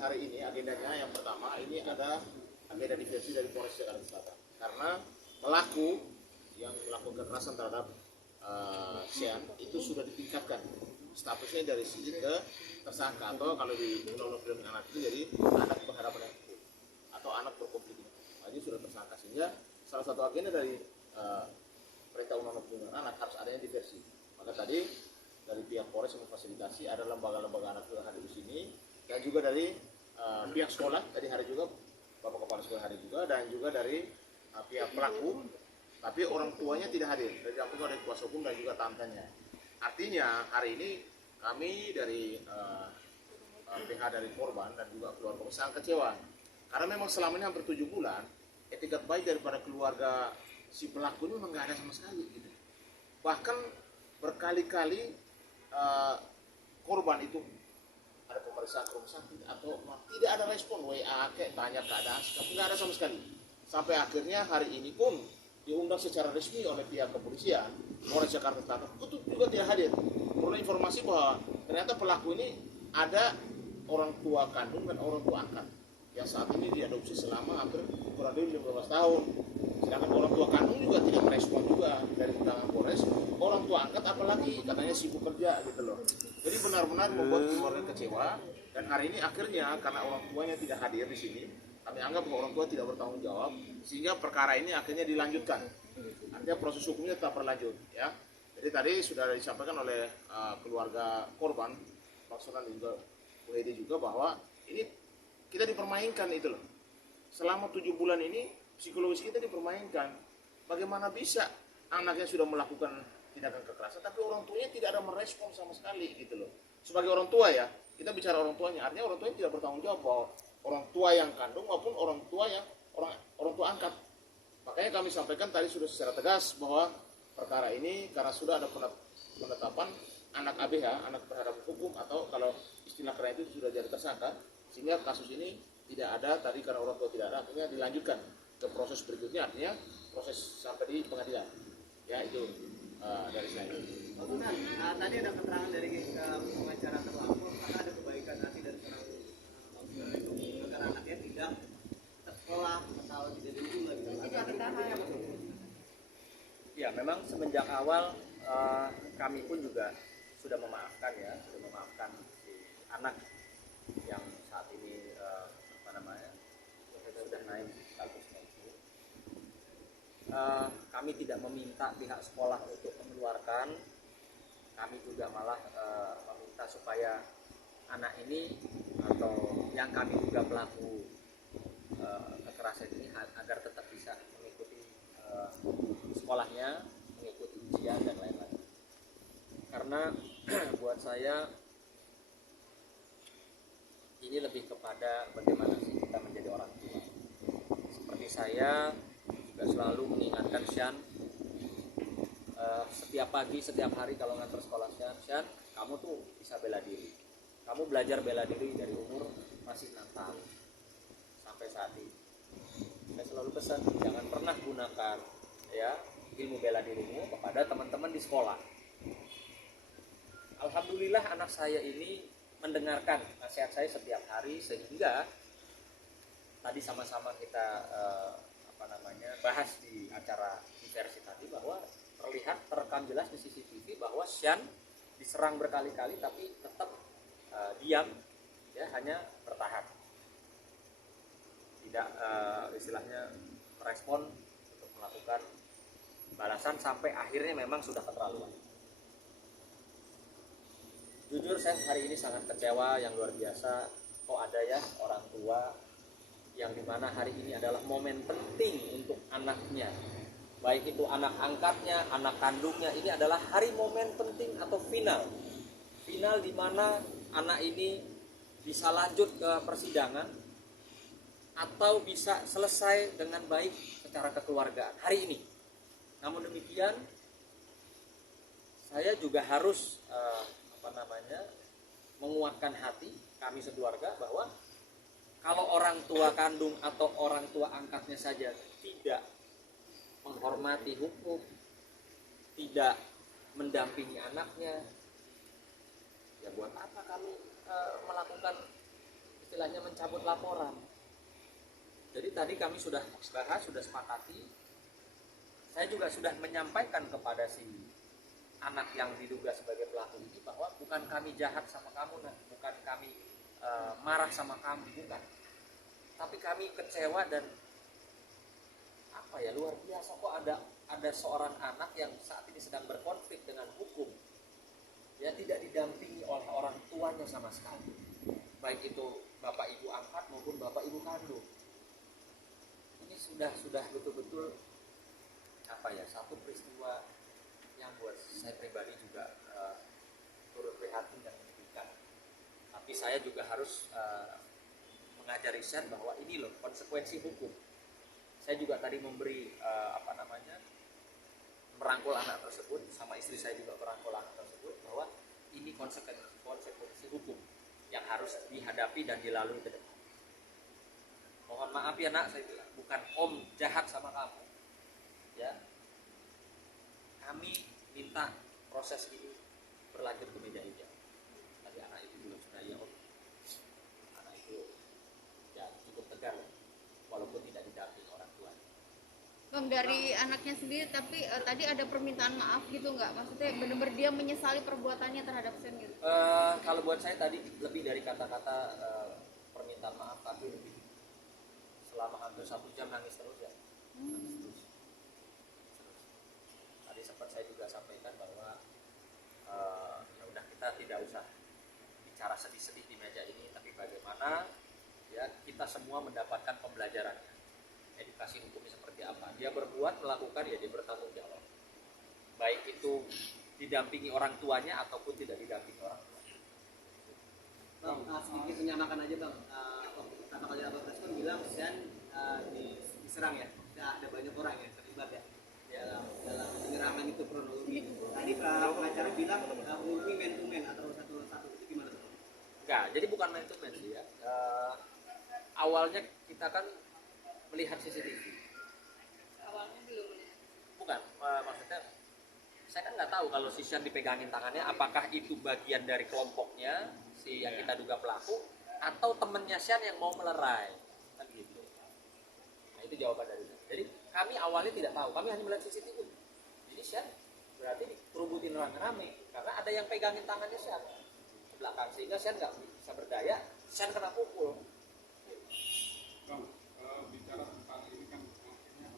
hari ini agendanya yang pertama ini ada agenda diversi dari Polres Jakarta Selatan karena pelaku yang melakukan kekerasan terhadap Sean itu sudah ditingkatkan statusnya dari sini ke tersangka atau kalau di undang-undang perlindungan anak itu jadi anak berhadapan dengan hukum atau anak berkonflik. Nah, ini sudah tersangka sehingga salah satu agenda dari perintah undang-undang perlindungan anak harus adanya diversi. Maka tadi dari pihak Polres yang memfasilitasi ada lembaga-lembaga anak juga hadir di sini dan juga dari pihak sekolah tadi hari juga Bapak Kepala Sekolah hadir juga dan juga dari pihak pelaku, tapi orang tuanya tidak hadir. Dari samping ada kuasa hukum dan juga tantenya. Artinya hari ini kami dari pihak dari korban dan juga keluarga sangat kecewa karena memang selama ini hampir 7 bulan etikat baik daripada keluarga si pelaku ini memang nggak ada sama sekali gitu. Bahkan berkali-kali korban itu ada pemeriksaan rumah sakit atau tidak ada respon WA kayak tanya keadaan tapi nggak ada sama sekali sampai akhirnya hari ini pun diundang secara resmi oleh pihak kepolisian Polres Jakarta Selatan itu juga tidak hadir. Perlu informasi bahwa ternyata pelaku ini ada orang tua kandung dan orang tua angkat yang saat ini diadopsi selama hampir kurang lebih 15 tahun. Sedangkan orang tua kandung juga tidak merespon juga dari undangan Polres. Orang tua angkat apalagi katanya sibuk kerja gitu loh. Jadi benar-benar membuat keluarga kecewa dan hari ini akhirnya karena orang tuanya tidak hadir di sini, kami anggap bahwa orang tua tidak bertanggung jawab sehingga perkara ini akhirnya dilanjutkan. Artinya proses hukumnya tetap berlanjut ya. Jadi tadi sudah disampaikan oleh keluarga korban maksudnya juga Bu Hedi juga bahwa ini kita dipermainkan itu loh. Selama 7 bulan ini psikologis kita dipermainkan. Bagaimana bisa anaknya sudah melakukan tindakan kekerasan tapi orang tuanya tidak ada merespon sama sekali gitu loh. Sebagai orang tua ya, kita bicara orang tuanya, artinya orang tuanya tidak bertanggung jawab bahwa orang tua yang kandung maupun orang tua yang orang tua angkat. Makanya kami sampaikan tadi sudah secara tegas bahwa perkara ini karena sudah ada penetapan anak ABH, anak berhadapan hukum atau kalau istilah keren itu sudah jadi tersangka, sehingga kasus ini tidak ada tadi karena orang tua tidak ada, akhirnya dilanjutkan ke proses berikutnya, artinya proses sampai di pengadilan. Ya itu dari saya. Pak Sunan, tadi ada keterangan dari pengacara terlapor, apakah ada kebaikan hati dari seorang Pak Sunan itu agar anaknya tidak sekolah atau tidak dihukum lagi? Ya, memang semenjak awal kami pun juga sudah memaafkan si anak yang saat ini sudah naik statusnya itu. Kami tidak meminta pihak sekolah untuk mengeluarkan, kami juga malah meminta supaya anak ini atau yang kami juga pelaku kekerasan ini agar tetap bisa mengikuti sekolahnya, mengikuti ujian dan lain-lain. Karena buat saya ini lebih kepada bagaimana sih kita menjadi orang tua. Seperti saya juga selalu mengingatkan Sean setiap pagi, setiap hari kalau ngantar sekolah Sean, kamu tuh bisa bela diri. Kamu belajar bela diri dari umur masih 6 tahun sampai saat ini. Saya selalu pesan jangan pernah gunakan ya ilmu bela dirimu kepada teman-teman di sekolah. Alhamdulillah anak saya ini mendengarkan nasihat saya setiap hari sehingga tadi sama-sama kita bahas di acara diversi tadi bahwa terlihat terekam jelas di CCTV bahwa Sean diserang berkali-kali tapi tetap diam ya, hanya bertahan. Tidak istilahnya merespon untuk melakukan balasan sampai akhirnya memang sudah keterlaluan. Jujur saya hari ini sangat kecewa yang luar biasa. Kok ada ya orang tua yang dimana hari ini adalah momen penting untuk anaknya, baik itu anak angkatnya, anak kandungnya, ini adalah hari momen penting atau final dimana anak ini bisa lanjut ke persidangan atau bisa selesai dengan baik secara kekeluargaan hari ini. Namun demikian saya juga harus menguatkan hati kami sekeluarga bahwa kalau orang tua kandung atau orang tua angkatnya saja tidak menghormati hukum, tidak mendampingi anaknya, ya buat apa kami melakukan istilahnya mencabut laporan. Jadi tadi kami sudah bahas, sudah sepakati. Saya juga sudah menyampaikan kepada si anak yang diduga sebagai pelaku ini bahwa bukan kami jahat sama kamu, nah, bukan kami marah sama kamu, bukan. Tapi kami kecewa dan apa ya, luar biasa kok ada seorang anak yang saat ini sedang berkonflik dengan hukum, ya tidak didampingi oleh orang tuanya sama sekali, baik itu bapak ibu angkat maupun bapak ibu kandung. Ini sudah betul-betul apa ya, satu peristiwa yang buat saya pribadi juga turut prihatin dan menyedihkan. Tapi saya juga harus mengajari Sen bahwa ini loh konsekuensi hukum. Saya juga tadi memberi merangkul anak tersebut, sama istri saya juga merangkul anak tersebut, bahwa ini konsekuensi hukum yang harus dihadapi dan dilalui ke depan. Mohon maaf ya nak, saya bilang bukan om jahat sama kamu, ya. Kami minta proses ini berlanjut ke meja hijau. Tadi anak itu juga sudah ya om, anak itu ya cukup tegar walaupun tidak didampingi orang tua. Bang, dari anaknya sendiri, tapi tadi ada permintaan maaf gitu nggak? Maksudnya benar-benar dia menyesali perbuatannya terhadap Sen gitu? Kalau buat saya tadi lebih dari kata-kata permintaan maaf, tapi lebih selama hampir 1 jam nangis terus ya. Nangis terus. Tadi sempat saya juga sampaikan bahwa ya udah, kita tidak usah bicara sedih-sedih di meja ini, tapi bagaimana ya kita semua mendapatkan pembelajaran. Edukasi hukumnya seperti apa, dia berbuat, melakukan, ya dia bertanggung jawab, baik itu didampingi orang tuanya ataupun tidak didampingi orang tuanya. Bang, sedikit menyamakan aja bang, waktu pertama kali Abang Respon bilang Sen diserang ya, ada banyak orang yang terlibat ya dalam penyerangan itu kronologi. Tadi pengacara bilang murni man to man atau satu itu gimana tuh? Enggak, jadi bukan main to man sih ya. Awalnya kita kan melihat CCTV. Awalnya belum. Bukan, maksudnya saya kan nggak tahu kalau si Sean dipegangin tangannya, apakah itu bagian dari kelompoknya si yang kita duga pelaku atau temennya Sean yang mau melerai, kan gitu. Nah itu jawaban dari saya. Jadi kami awalnya tidak tahu, kami hanya melihat CCTV. Jadi Sean berarti dikerubutin rame-rame karena ada yang pegangin tangannya Sean ke belakang, sehingga Sean nggak bisa berdaya, Sean kena pukul. Bang, bicara tentang ini kan akhirnya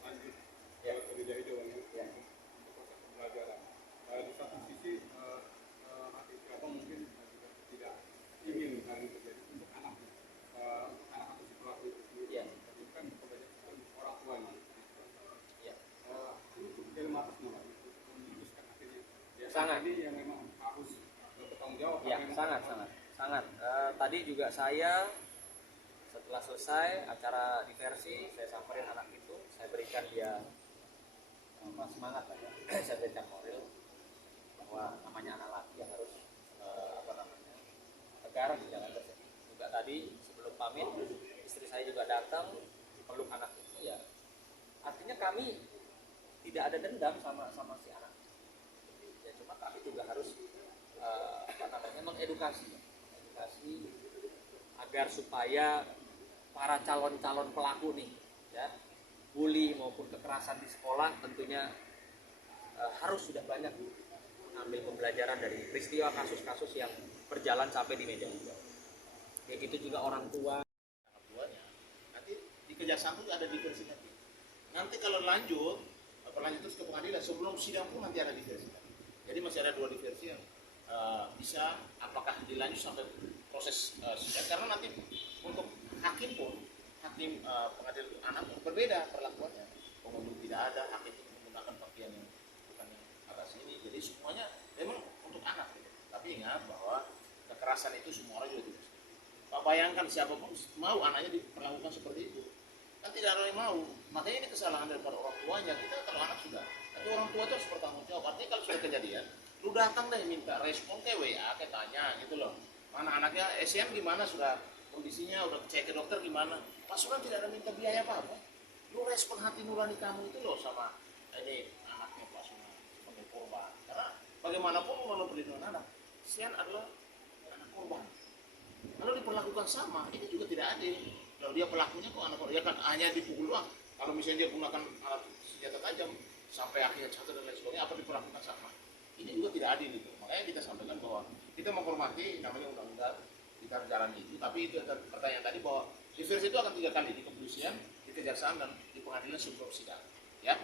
lanjut Ya. ke meja hijau Bang, Ya. untuk proses pembelajaran. Di satu sisi hati siapa mungkin juga tidak ingin hal ini terjadi untuk anak atau si pelaku itu sendiri. Ya. Tapi kan kebanyakan orang tuanya. Ya. Ini cukup dilematis nggak Bang, untuk memutuskan akhirnya. Ya, Sangat. ini yang memang harus bertanggung jawab. Ya, Memang sangat. Tadi juga saya setelah selesai acara diversi, saya samperin anak itu, saya berikan dia semangat lah ya. Saya berikan moral bahwa namanya anak laki yang harus tegar, jangan bersedih. Juga tadi sebelum pamit, istri saya juga datang peluk anak itu, ya artinya kami tidak ada dendam sama si anak. Ya cuma kami juga harus mengedukasi agar supaya para calon-calon pelaku nih, ya, bully maupun kekerasan di sekolah tentunya harus sudah banyak mengambil pembelajaran dari peristiwa kasus-kasus yang berjalan sampai di media hijau. Ya gitu juga orang tuanya. Nanti di kejaksaan itu ada diversi nanti. Nanti kalau lanjut terus ke pengadilan, sebelum sidang pun nanti ada diversi. Jadi masih ada 2 diversi yang bisa apakah dilanjut sampai proses sidang, karena nanti untuk hakim pun, hakim pengadilan anak pun berbeda perlakuannya. Pengunjung tidak ada, hakim itu menggunakan pakaian yang bukan yang atas ini. Jadi semuanya memang untuk anak gitu. Tapi ingat bahwa kekerasan itu semua orang juga tidak setuju. Pak, bayangkan siapapun mau anaknya diperlakukan seperti itu, kan tidak ada yang mau. Makanya ini kesalahan daripada orang tuanya. Kita kalau anak sudah, tapi orang tua itu harus bertanggung jawab. Artinya kalau sudah kejadian, lu datang deh minta respon kayak WA, kayak tanya gitu loh. Mana anaknya, SM gimana, sudah kondisinya, udah cek ke dokter gimana. Pak Suran tidak ada minta biaya apa-apa. Lu respon hati nurani kamu itu loh sama ini anaknya Pak Suran sebagai korban. Karena bagaimanapun undang perlindungan anak, Sian adalah anak korban. Kalau diperlakukan sama, ini juga tidak adil. Kalau dia pelakunya kok anak orang, ya kan hanya dipukul doang. Kalau misalnya dia gunakan alat senjata tajam sampai akhirnya jatuh dan lain sebagainya, apa diperlakukan sama? Ini juga tidak adil itu. Makanya kita sampaikan bahwa kita menghormati namanya undang-undang, kita jalani itu. Tapi itu ada pertanyaan tadi bahwa diversi itu akan 3 kali di kepolisian, di kejaksaan dan di pengadilan sebelum sidang. Ya.